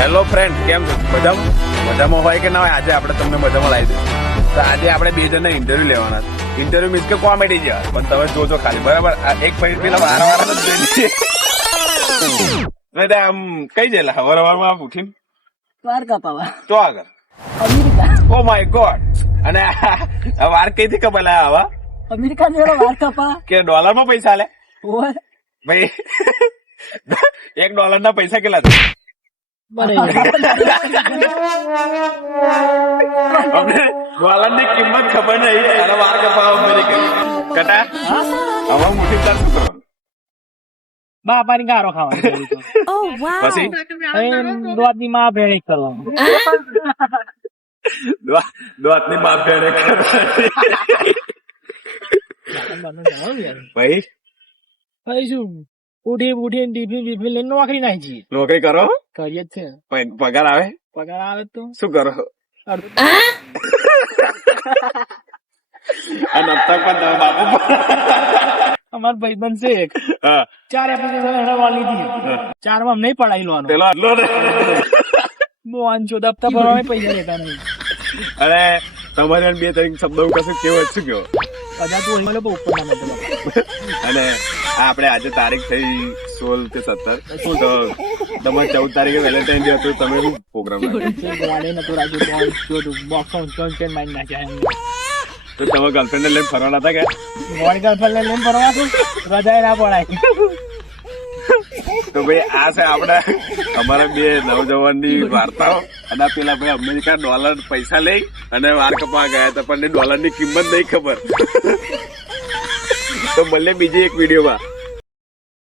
Hello friend, કેમ છો? મજામાં હોય કે ના હોય? આજે આપણે તમને મજામાં લાવી દઈશું. તો આજે આપણે બે જણને ઇન્ટરવ્યુ લેવાના છે. ઇન્ટરવ્યુ મીન્સ કે કોમેડી જેવા, પણ તમે જોજો ખાલી, બરાબર? એક પછી પેલા વારવાર જ જોઈ આમ કઈ જેલા હવારમાં ઉઠીને દ્વારકા પાવા તો આગળ અમેરિકા ઓ માય ગોડ. અને આ વાર કઈથી કમાલા આવા અમેરિકા જેવો વાર કપા કે ડોલરમાં પૈસા લે ઓય ભાઈ? $1 ના પૈસા કેટલા છે? અમને ડોલર ની કિંમત ખબર નહીં અને વાર કપાવા અમેરિકા કટા હવે મુઠી તાર શું કરવાનું? બાપાની ગારો ખાવાની પછી દોધ ની માં ભેળી કરવાનું દોતની બાપ ભેડે ભાઈ ભાઈ શું ઉઠી ટિફિન લઈને નોકરી નાખી નોકરી કરો કરીએ જ છે પગાર આવે પગાર આવે તો શું કરો? અને હપ્તા પણ તમે બાપુ અમાર ભાઈ બનશે એક હા 4 એપ્લિકેશન એને વાળી દીધી 4 માં નહીં પડાઈ લેવાનું પેલો આટલો ને મોહન છો દફતર ભરવા પૈસા લેતા નહીં અરે તમારે બે ત્રણ શબ્દો કશું કેવો શું કેવો? કદાચ તો મને બહુ ઉપર ના મળે અને આપણે આજે તારીખ થઈ 16 કે 17 તો તમારે 14 તારીખે વેલેન્ટાઇન ડે હતો. તમે શું પ્રોગ્રામ તો તમે ગર્લફ્રેન્ડ ને લઈને ફરવાના હતા કે લઈને ફરવા રજા ના પડાય તો ભાઈ આ છે આપણે અમારા બે નવજવાનની વાર્તાઓ. અને પેલા ભાઈ અમેરિકા ડોલર પૈસા લઈ અને વાર કપા ગયા હતા પણ ડોલર ની કિંમત નહીં ખબર. તો મળે બીજી એક વિડીયોમાં.